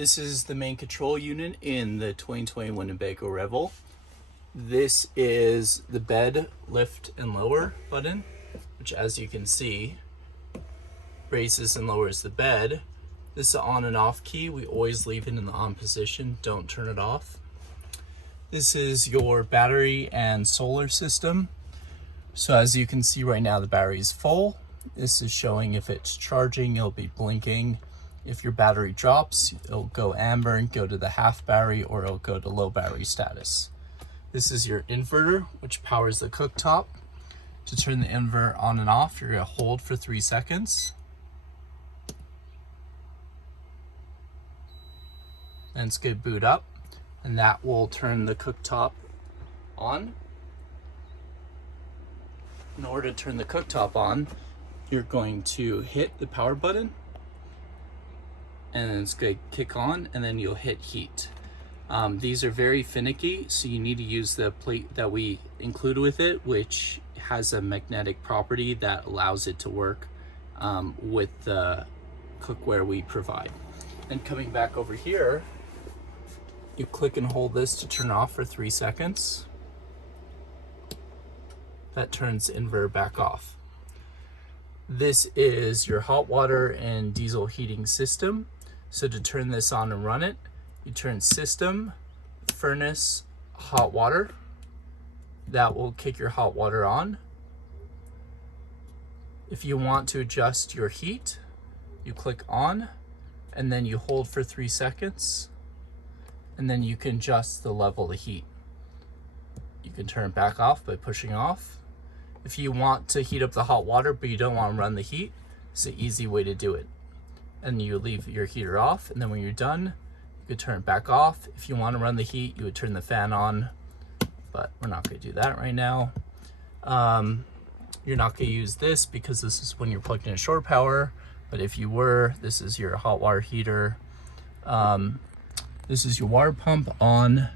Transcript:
This is the main control unit in the 2020 Winnebago Revel. This is the bed lift and lower button, which, as you can see, raises and lowers the bed. This is the on and off key. We always leave it in the on position. Don't turn it off. This is your battery and solar system. So as you can see right now, the battery is full. This is showing if it's charging, it'll be blinking. If your battery drops, it'll go amber and go to the half battery, or it'll go to low battery status. This is your inverter, which powers the cooktop. To turn the inverter on and off, you're gonna hold for 3 seconds. Then it's gonna boot up, and that will turn the cooktop on. In order to turn the cooktop on, you're going to hit the power button, and then it's going to kick on, and then you'll hit heat. These are very finicky, so you need to use the plate that we include with it, which has a magnetic property that allows it to work with the cookware we provide. And coming back over here, you click and hold this to turn off for 3 seconds. That turns the inverter back off. This is your hot water and diesel heating system. So to turn this on and run it, you turn system, furnace, hot water. That will kick your hot water on. If you want to adjust your heat, you click on, and then you hold for 3 seconds, and then you can adjust the level of heat. You can turn it back off by pushing off. If you want to heat up the hot water but you don't want to run the heat, it's an easy way to do it. And you leave your heater off, and then when you're done, you could turn it back off. If you want to run the heat, you would turn the fan on, but we're not going to do that right now. You're not going to use this because this is when you're plugged in shore power, but if you were, this is your hot water heater. This is your water pump on.